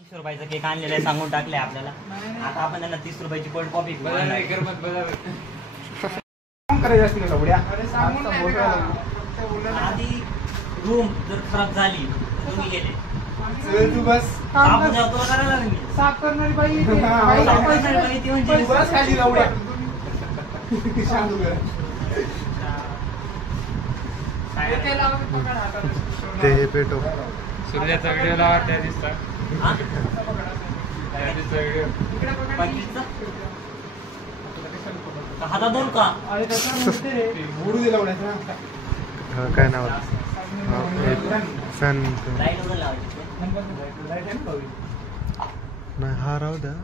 ₹30 रुपयाचा केक आणलेला आहे, सांगून टाकले आपल्याला. आता आपण त्यांना 30 रुपयाची कोल्ड कॉफी आधी रूम जर खराब झाली तुम्ही गेले तू बस आपण जातो करायला मी साफ करणारी बाई साफ करणारी बाई ती म्हणजे बस खाली लावड्या शांत कर ते पेटो सूर्याचा व्हिडिओ लावा त्या दिसतात. हा? त्या दिसता व्हिडिओ 25चा हातात धरू का अरे त्याचा रे उडू दे लावड्याचा काय नाव सन लाईट वगैरे लावायची नाही हा राहू द्या.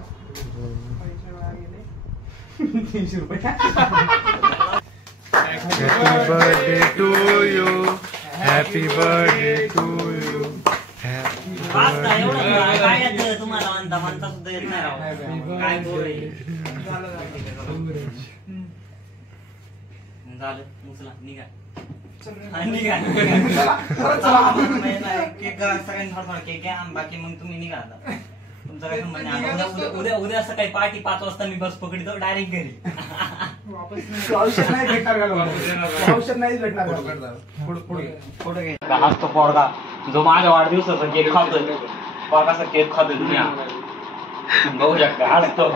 300 रुपये happy birthday to you happy birthday to you happy वाजता एवढं काय येतं तुम्हाला म्हणता सुद्धा येत नाही राव. काय बोल झालं उचला निघा निघा केक सगळ्यांनी थोडा केक आहे बाकी मग तुम्ही निघा आता तुमचं काय संबंध नाही. उद्या उद्या सकाळी पहाटे 5 वाजता मी बस पकडतो डायरेक्ट घरी. औषध नाही भेटणार का औषध नाही भेटणार हा तो पोरगा जो माझ्या वाढदिवसाचा केक खातोय पोरगाचा केक खातोय तुम्ही बघू शकता हसतो.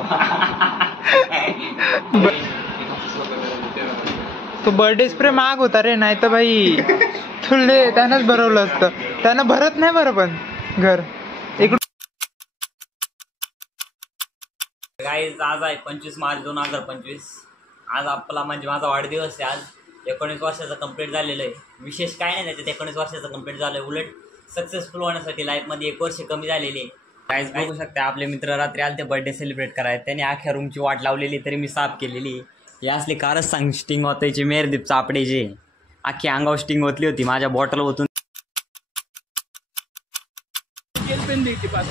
तो बर्थडे स्प्रे महाग होता रे, नाही तर भाई तुले त्यानंच भरवलं असतं. त्यानं भरत नाही बरं पण घर इकडून. गाईज आज आहे 25 मार्च 2025. आज आपला म्हणजे माझा वाढदिवस आहे. आज 19 वर्षाचा कंप्लीट झालेलं आहे. विशेष काय नाही त्याच्यात 19 वर्षाचं कंप्लीट झालं आहे. उलट सक्सेसफुल होण्यासाठी लाईफमध्ये 1 वर्ष कमी झालेली आहे. गाईज बघू शकता आपले मित्र रात्री आले ते बर्थडे सेलिब्रेट करायला. त्यांनी अख्ख्या रूमची वाट लावलेली तरी मी साफ केलेली. हे असले कारच सांग स्टिंग होतायची मेहरदीप चापडे जे अख्खी अंगावर स्टिंग होतली होती माझ्या बॉटल होतून.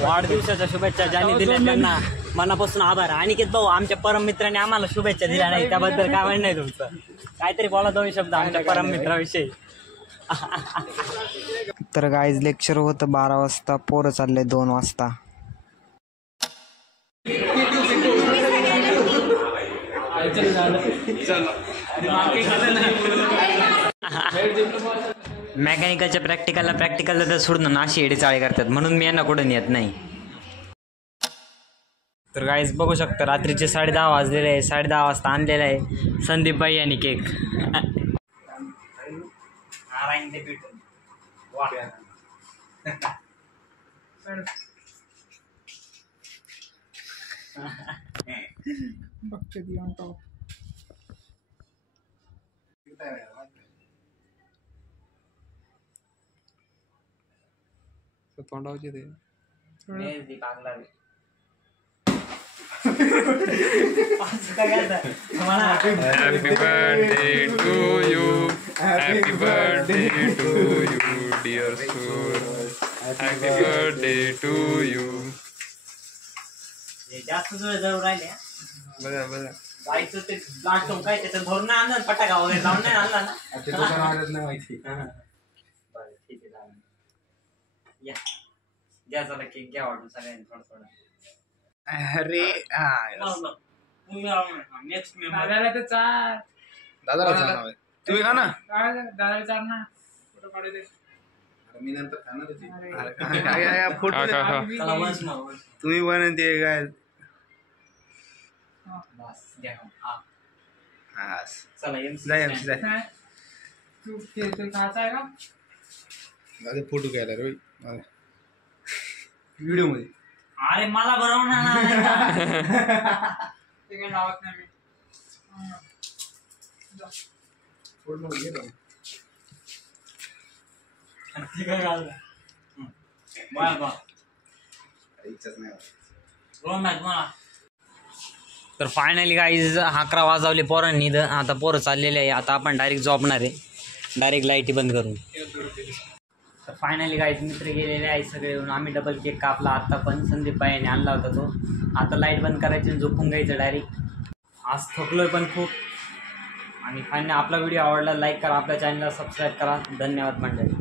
वाढदिवसाच्या शुभेच्छा ज्यांनी दिल्या त्यांना मनापासून आभार. अनिकेत भाऊ आमच्या परम मित्राने आम्हाला शुभेच्छा दिल्या नाही त्याबद्दल काय म्हणणं आहे तुमचं? काहीतरी बोला 2 शब्द आमच्या परम मित्राविषयी. तर गाईज लेक्चर होतं 12 वाजता, पोरं चालले 2 वाजता. मेकॅनिकलच्या प्रॅक्टिकलला तर सोडून अशी एडीचाळे करतात म्हणून मी यांना कुठं येत नाही. तर गाईज बघू शकता रात्रीचे 10:30 वाजलेले आहे. 10:30 वाजता आणलेला आहे संदीप भाई यांनी केक. तोंडावचे ते happy birthday to you happy birthday to you dear सूर हॅपी बर्थडे टू यू. जास्त जवळ राहिले बघा बघा जायचं ते लाट काय त्याच्यात भरून आणला पटाका वगैरे लावून नाही आणला ना. नाही माहिती बरं ठीक आहे चालेल. या घ्या चला केक घ्या वाटून सगळ्यांनी थोडं थोडं. अरे नेक्स्ट दादाला तर चार दादाला तुम्ही खा ना. दादाला चार ना फोटो काढू दे. मी नंतर खाणार खा, खा, खा. तुम्ही बनवते काय तू खायचा आहे का फोटो घ्यायला रे व्हिडिओ मध्ये. अरे मला बरोबर ते काय लावत नाही तर फायनली गाईज 11 वाजवले पोरांनी. आता पोरं चाललेले आहे. आता आपण डायरेक्ट झोपणार आहे डायरेक्ट लाईटी बंद करून. तर फायनली गाईज मित्र गेलेले आहे सगळे. आम्ही डबल केक कापला आता पण संदीप भाईने आणला होता तो. आता लाईट बंद करायची आणि झोपून घ्यायचं डायरेक्ट. आज थकलोय पण खूप. आणि फायनली आपला व्हिडिओ आवडला लाईक करा आपल्या चॅनलला सबस्क्राईब करा. धन्यवाद मंडळी.